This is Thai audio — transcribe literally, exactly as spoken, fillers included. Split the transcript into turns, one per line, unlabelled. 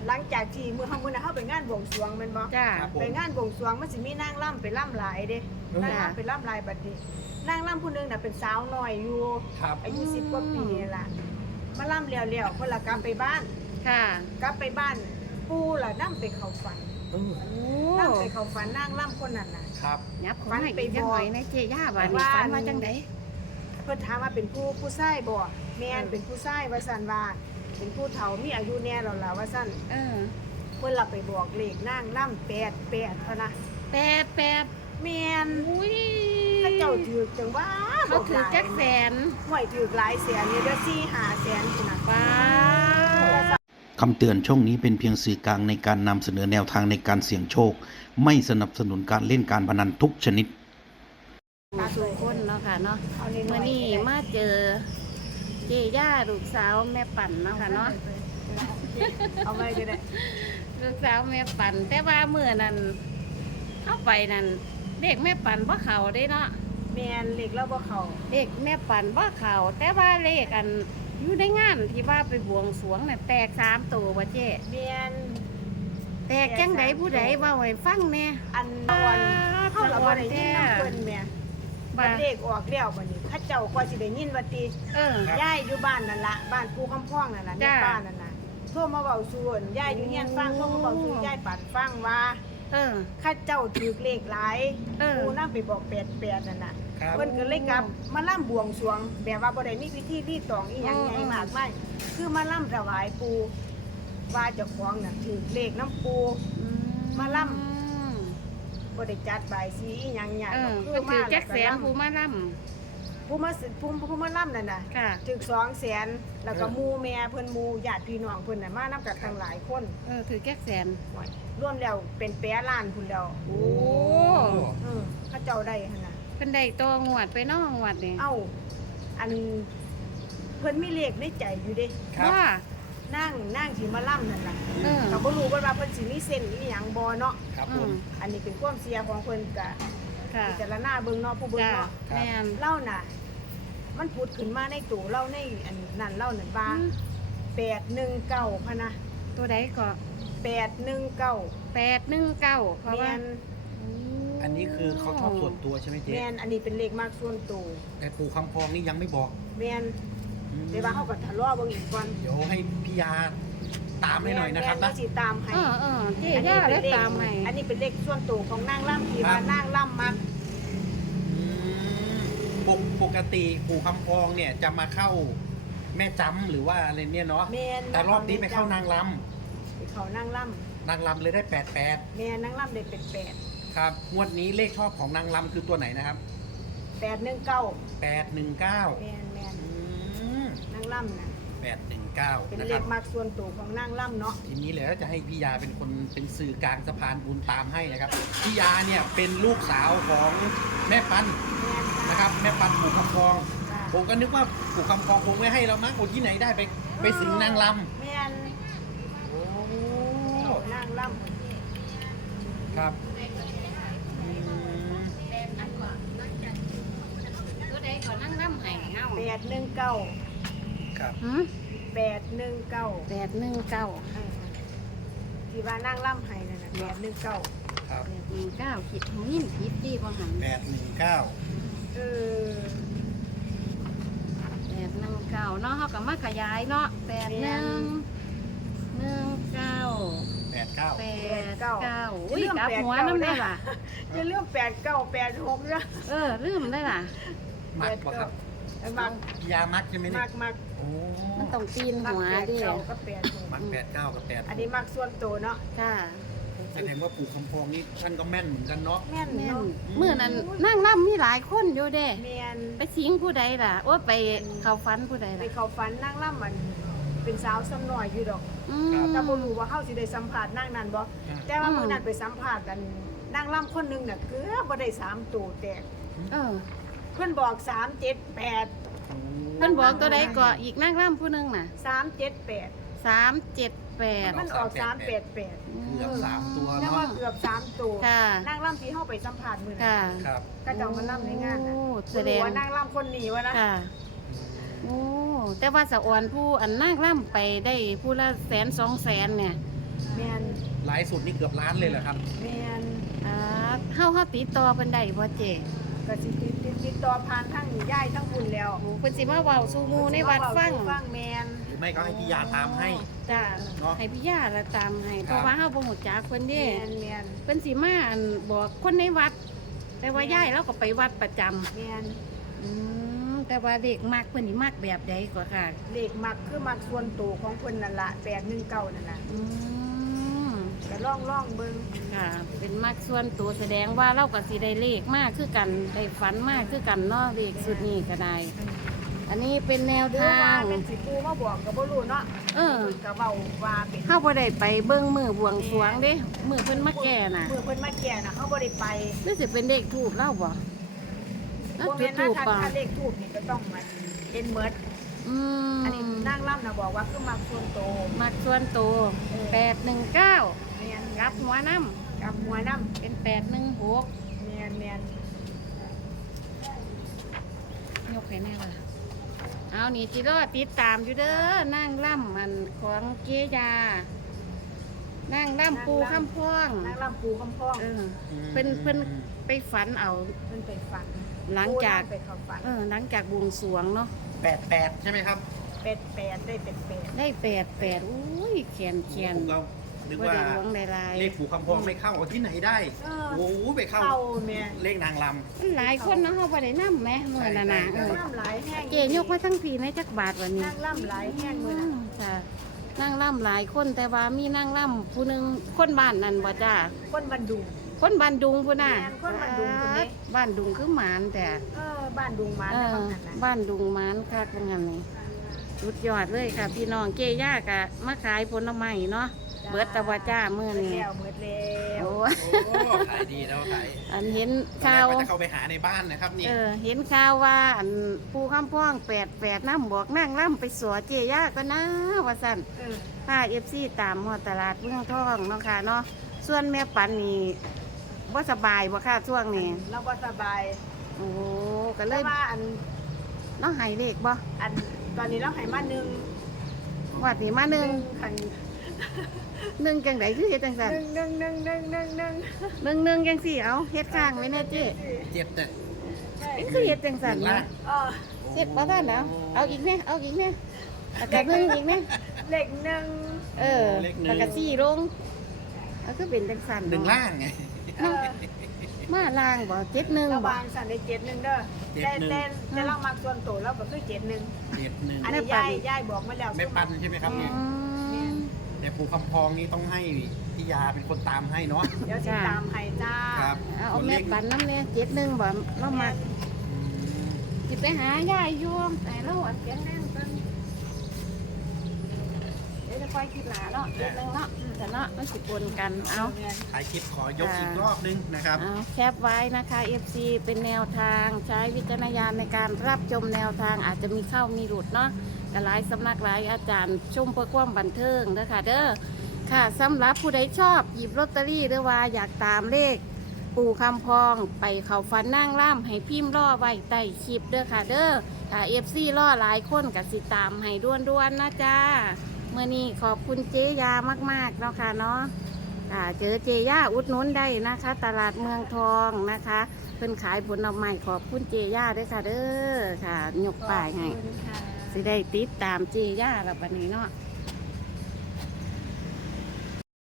หลังจากที่มือทำมือนะเขาไปงานบวงสรวงแมันบ่
จ้า
ไปงานบวงสรวงมันสิมีนางล่ำไปล่ำหลายเด้นาง
จ้ะ
ล่ำไปล่ำหลายบัดนี้นางล่ำผู้หนึงน่ะเป็นสาวน้อยอยู่
ครับ
อายุสิบกว่าปีนี่ล่ะมาล่ำเลี้ยวๆคนละกลับไปบ้าน
ค่ะ
กลับไปบ้านปู่ล่ะนำไปเข้าฝัน
เออ
โอ้
นำไปเข้าฝันนางล่ำคนนั้นน่ะ
ครับ
ยับของให้อีกจังหน่อยนะเจ๊ย่าบ้านนี้ฝันว่าจังได
เพิ่นถามว่าเป็นผู้ผู้ชายบ่แม่นเป็นผู้ชายว่าซั่นว่าเป็นผู้เฒ่ามีอายุแน่แล้วล่ะว่าซั่น
เออ
เพิ่นละไปบอกเลขนางล่ำแปดแปดพะนะ
แปดแปด
แม่น
อุ้ย
ถ้าเจ้าถือจังว่า
เขาถือแจ็คแสน
ห่วยถือหลายแสนนี่เด้อสี่ห้าแสนพุ่นน่ะ
ป้า
คำเตือนช่องนี้เป็นเพียงสื่อกลางในการนำเสนอแนวทางในการเสี่ยงโชค ไม่สนับสนุนการเล่นการพนันทุกชนิด
ทุกคนเนาะค่ะเนาะ
เอานี่
เมื่อนี้มาเจอเจ๊ย่าลูกสาวแม่ปั่นเนาะค่ะเนาะ
เอาไว้ก็ได้
ลูกสาวแม่ปั่นแต่ว่าเมื่อนั้นเอาไปนั่นเด็กแม่ปั่นว่าเขาได้เนาะ
แม่นเลขเราบ่เข้า
เด็กแม่ปั่นว่าเขาแต่ว่าเลขอันอยู่ในงานที่ว่าไปบวงสรวงน่ะแตกสามตัวว่าเจ๊
แม่น
แตกจังไดผู้ใดเว่าให้ฟังแน่
อันตอนเข้าละบ่ได้ยินนำเพิ่นแม่บั
บ่า
ดเลขออกแล้วบัดนี้เขาเจ้าก็สิได้ยินว่าติ
เออ
ยายอยู่บ้านนั่นล่ะบ้านปู่คำพ้องนั่นล่ะใน
จ้ะ
บ้านนั่นน่ะโทรมาเว้าสู่อั่นยายอยู่เฮียนฟังโทรมาเว้าสู่ยายปั่นฟังว่า
เออ
ข้าเจ้าถือเลขหลาย
เออ
ปูนั่งไปบอกแปดแปดนั่นน่ะ
ครับ
เพิ่นก็เลยกลับมาล่ำบวงสรวง แบบว่าบ่ได้มีพิธีรีตองอีหยังใหญ่มากมายคือมาล่ำถวายปูว่าเจ้าของน่ะถือเลขน้ำปู มาล่ บ่ได้จัดบายสีอีหยังหยัง
เออ
คื
ก็ถือ
มา
แจ็คแสน
ล้ว
ผู้
ก็
มาล่
ผู้มาสิผู้ผู้มาล่ำนั่นน่ะ
ำค่ะ
ถึกสองแสนแล้วก็หมู่แม่เพิ่นหมู่ญาติพี่น้องเพิ่นน่ะมานํกันตั้งหลายคน
เออถือแจ็คแสน
รวมแล้วเป็นแปดล้านพุ่นแล้ว
โอ้
เออเขาเจ้าได้หั่นน่ะ
เป็นได้ตัวงวดไปเนอกงวดนี่
เอ้า อันเพิ่นมีเลขในใจอยู่เด้
ครับ
ว่า
นั่งนั่งที่มาล่ำนั่นล่ะ
เออ
ก็บ่รู้ว่าเพิ่นสิมีเส้นอีหยังบ่เนาะ
ครับผ
อื
ม
ม
อันนี้เป็นความเสียของเพิ่นก็
ค่ะ
พิจารณาเบิ่งเนาะผู้เบิ่ง
จ้า
เนาะ
แม่น
เล่าน่ะ มันพูดขึ้นมาในตู้เล่าในอันนั้นเล่านั่นว่า
อืม
แปดหนึ่งเก้าพะนะ
ตัวใดก็
แปดหนึ่งเก้า
แปดหนึ่งเก้าเพราะ
แม่
ว่าน
อันนี้คือเขาชอบส่วนตัวใช่ไหมเจ๊
แม่นอันนี้เป็นเลขมากส่วนตัว
แต่ปู่คำพองนี่ยังไม่บอก
แม่น
อืม
แต่ว่าเฮาก็ทะเลาะเบิ่งอีกก่อน
เดี๋ยวให้พี่ยาตามให้หน่อยนะครับ
แม่
นะ
นๆสิตามให้
เออเออเจ๊
อัน
ย่า
นี้
ได้
เป็นเลข
ตามให้
อันนี้เป็นเลขส่วนตัวของนางล่ำที่
ครั
ว่า
บ
นางล่ำมัก
อืมปกปกติปู่คำพองเนี่ยจะมาเข้าแม่จำหรือว่าอะไรเนี่ยเนาะ
แม่น
แต่รอบนี้ไปเข้านางล
ไปเข้านางล่
ำนางลำเลยได้แปดแปด
ำแม่นางล่ำได้เป็นแปด
ครับงวดนี้เลขชอบของนางลำคือตัวไหนนะครับ
แปดหนึ่งเก้า
แปดหนึ่งเก้า
แม่นแม่น
อืม
นางล่ำน่ะ
แปดหนึ่งเก้า
เป็น
นะ
เล
ครับ
ขมากส่วนตัวของนางล่ำเนาะ
ทีนี้เลยจะให้พี่ยาเป็นคนเป็นสื่อกลางสะพานบุญตามให้นะครับพี่ยาเนี่ยเป็นลูกสาวของแม่ปัน
แม่น
นะครับ แม่ปันปู่คำพอง
จ้ะ
ผมก็นึกว่าปู่คำพองคงไม่ให้เรามั้งโอ้ที่ไหนได้ไปไปสิงนางล
แม่น
ำโอ้
นางล่ำ
ครับอืม
ตัวใดก็นั่งล่ำให้เฮา
แปดหนึ่งเก้า
ครับ
หืม
แปดหนึ่งเก้า
แปดหนึ่งเก้า
ที่ว่านั่งล่ำไห้นั่นน่ะแปดหนึ่งเก้า
ครับ
แปดหนึ่งเก้าคิดหูยินคิดดีบ่หัน
แปดหนึ่งเก้า
เออ
แปดหนึ่งเก้าเนาะเขาก็มาขยายเนาะแปดหนึ่งหนึ่งเก้า
แปดเก้า
แปดเก้าอุ้ยกลับหัวน้ำได้ล่ะ
จะเรื่องแปดเก้าแปดหกนะ
เออลืมได้ล่ะ
มักปะครับ
มัก
พี่ยามักใช่ไหมเนี่
มั
ย
กมัก
โอ้
มันต้องปีน
มัก
หัว
แปด
ดิ
เก้าก็แปดหก
มักแปดเก้ากับแปด
อันนี้มักส่วนตัวเนาะ
ค่ะ
แสดงว่าปู่คำพองนี่ท่านก็แม่นเหมือนกันเนาะ
แม่น
แม่น
เนาะ
เมื่อนั้นนั่งล่ำมีหลายคนอยู่เด้
แม่น
ไปสิงผู้ใดล่ะโอ้ไปเข้าฟันผู้ใด
ไป
ล่ะ
เขาฝันนั่งล่ำมัน เป็นสาวซ้ำหน่อยอยู่ดอก
อืม
แต่บ่รู้ว่าเฮาสิได้สัมผัสนั่งนั้นบ่แต่ว่า
อืม
มื้อนั้นไปสัมผัสกันนั่งล่ำคนหนึงน่ะเกือบบ่ได้สามตัวแตก
เออ
เพิ่นบอกสามเจ็ดแปด
เพิ่นบอกตัวใดก็อีกนั่งล่ำผู้หนึงน่ะ
สามเจ็ดแปด
สามเจ็ดแปด
มันออกสามแปดแปด
เกือบสามตัว
แล้ว
เนาะ
ว่าเกือบสามตัว
ค่ะ
นั่งล่ำที่เข้าไปสัมผัสมือ
ค่ะ
ครับ
ก็จะเอามาล่ำในงานนะ
โอ้แสดง
ว่านั่งล่ำคนหนีวะนะ
ค่ะ โอ้ แต่ว่าสะออนผู้อันนั่งล่ำไปได้ผู้ละแสนสองแสนเนี่ย
แมน
หลายสุดนี่เกือบล้านเลยเหรอครับ
แมน
อ่าเฮาเฮาติดต่อเพิ่นได้บ่เจ
ก็สิติดติดติดต่อผ่านทั้งย่ายทั้งบุญแล้ว
โอ้เพิ่นสิมาเว้าสู่หมู่ในวัดฟัง
ฟังแมน
หรือไม่ก็ให้พี่ยาตามให้
จ้า
เนาะ
ให้พี่ย่าละตามให้
ครับ
เพราะว่าเฮาบ่ฮู้จักเพิ่น
แม
เด้
นแมน
เพิ่นสิมาอันบอกคนในวัด แต่ว่าย่ายเราก็ไปวัดประจำ
แมน
อืมแต่ว่าเด็กมักเพิ่นนี่มักแบบใดกว่าค่ะ
เลขมักคือมักส่วนตัวของเพิ่นนั่นละแปดหนึ่งเก้านั่นน่ะ
อืม
ก็ล่องล่องเบิ่ง
ค่ะ เป็นมักส่วนตัวแสดงว่าเราก็สิได้เลขมากคือกันได้ฝันมากคือกันเนาะเลขสุดนี้ก็ได้ อันนี้เป็นแนว
หรือ
ทา
ว่าง เป็นสิปูมาบอกก็บ่รู้เนาะ
เออ
พิ่นก็เว้าว่าเป็น
เฮาบ่ได้ไปเบิ่งมือบวงสรวงเด้มือเพิ่นมาแก่น่ะ
เมื่อเพิ่นมาแก่น่ะเขาบ่ได้ไป
หรือสิเป็นเลขทูบเล่าบ่แล้ว
บ่
จุ
แม่
ด
น
ทู
นะ
บ
ถ้า
ป่ะ
ถ้าเลขทูบนี่ก็ต้องมาเห็นเมิด
อืม
อันนี้นางล่ำน่ะบอกว่าคือมักส่วนตัว
มักส่วนตัวแปดหนึ่งเก้า
แม่น
กับหัวน้
กับหัวน้
ำเป็นแปดหนึ่งหก
ำแม่นแม่น
ยกให้แน่ว่ะเอานี่จิรอติดตามอยู่เด้อนั่งล่ำมันของเกยานั่งล่ำปูข้ามพ่อง
นางล่ำปูคำพ้อง
เออเพิ่นเพิ่นไปฝันเอา
เพิ่นไปฝัน
หลังจาก
ปูนำไปเข้าฝัน
เออหลังจากบวงสรวงเนาะ
แปดแปดใช่ไหมครับ
เป็ดแปดได้เป็ดแปด
ได้แปดแปดอุ้ยแขนแขน
ผมก็นึก
บ่
ว่า
ได้หลวงได้ลาย
เลขปู่คำพองไม่เข้าเอาที่ไหนได้
เออ
โอ้โหไปเข้า
เข้าแม่
เลขนางล
มันหลายคนเนาะเฮาบ่ได้นำแหมมื้อนั้นน่ะเอ
นาง
อ
ล่ำหลายแห้ง
เจยกมาทั้งปีในจักบาทวันนี้
นางล่ำหลายแห้งมื้อนั้น
ค่ะนั่งล่ำหลายคนแต่ว่ามีนั่งล่ำผู้หนึงคนบ้านนั่นบ่จ้า
คนบันดุง
คนบ้านดุงพุ่นน่ะ
แม่นคนบ้านดุงพุ่นนี่
บ้านดุงคือหมานแต่
เออบ้านดุงหมา
เอ
ใน
อ
บางนั้นนะ
บ้านดุงหมานคักว่างั้นนี่สุดยอดเลยค่ะ พี่น้องเกย่ากะมาขายผลไม้เนาะเบิดตะวาจ้ามื้อ
เบิด
นี้
แล้วเบิดแล้ว
โอ้
ำโอ้ขายดีแล้วขาย
อันเห็น
ตอน
ข่า
แรก
ว
ว่าจะเข้าไปหาในบ้านนะครับนี่
เออเห็นข่าวว่าอันปูข้ามพ่องแปดแปดน้ำบอกนั่งล่ำไปสัวเจย่าก็นะว่าสั่น
เออ
พาเอฟซีตามหอตลาดเมืองทองเนาะค่ะเนาะส่วนแม่ปันนี่ว่าสบายบ่ค่ะช่วงนี้
เราก็สบาย
โอ้ก็เล
แต่
ย
ว่าอัน
เนาะใหายเลขบ่
อันตอนนี้เราให้มาหนึ่ง
วัดนี่มาหนึ่ง
คัน
หนึ่งจังไดคือเฮ็ดจัง
ห
ซั่น
นึ่งหนึ่งหนึ่งหนึ่งหนึ่งหนึ่ง
หนึ่งหนึ่งจังสี่เอาเฮ็ดข้างไว้แน่เจ้
เจ็ดเนี่ย
ใช่
นี่คือเฮ็ดจังซั่น
หนึ่ง
เนาะ
ล้าน
เออ
เฮ็ดบ่ทันแล้วเอาอีกแน่เอาอีกแน่แล้วก็หนึ่งอีกแน่
เลขหนึ่ง
เออแล้วก็สี่ลงเอาคือเป็นจังซั่น
หนึ่ง
เนาะ
ล่างไง
เออ
มาล่างบ่เจ็ดหนึ่ง
ระ
บ่
วางสันได้เจ็ดหนึ่งเด้อ
เจ็ด
แต่
หนึ่ง
แต่แต่เรามาส่วนตัวเราก็คือเจ็ดหนึ่ง
เจ็ดหนึ่ง
อันนี้ยายยายบอกมาแล้ว
แม่ปันใช่ไหมครับนี่
อืม
แต่ปู่คำพองนี่ต้องให้พี่ยาเป็นคนตามให้เนาะ
เดี๋ยวสิ
จ้า
ตามให้จ้า
ครับ
เอา
ส่วน
แม่
เลข
ปันน้ำเนี่ยเจ็ดหนึ่งบ่เรามา
อืม
สิไปหายายอยู่แต่เราอันเสียงแรงเพิ่นเดี๋ยวจะค่อยคิดหลาเนาะเจ็ดหนึ่งเนาะแต่เนาะมันสิปนกันเอา
ท้ายคลิปขอยกอีกรอบนึงนะครับ
เอาแคปไว้นะคะ เอฟ ซี เป็นแนวทางใช้วิจารณญาณในการรับชมแนวทางอาจจะมีเข้ามีหลุดเนาะแต่หลายสำนักหลายอาจารย์ชมเพื่อความบันเทิงเด้อค่ะเด้อค่ะสำหรับผู้ใดชอบหยิบลอตเตอรี่หรือว่าอยากตามเลข ปู่คำพองไปเขาฟันนั่งล่ำให้พิมพ์ล่อไว้ใต้คลิปเด้อค่ะเด้อค่ะเอฟซีล่อหลายคนกับสิตามให้ด้วนๆนะจ้าเมื่อนี้ขอบคุณเจ๊ยามากๆเนาะค่ะเนาะค่ะเจอเจย่าอุดหนุนได้นะคะ ตลาดเมืองทองนะคะเพิ่นขายผลไม้ขอบคุณเจย่าด้วยค่ะเด้อค่ะยกป้ายให้
ขอบคุณค่ะ
สิได้ติดตามเจย่าแล้วบัดนี้เนาะ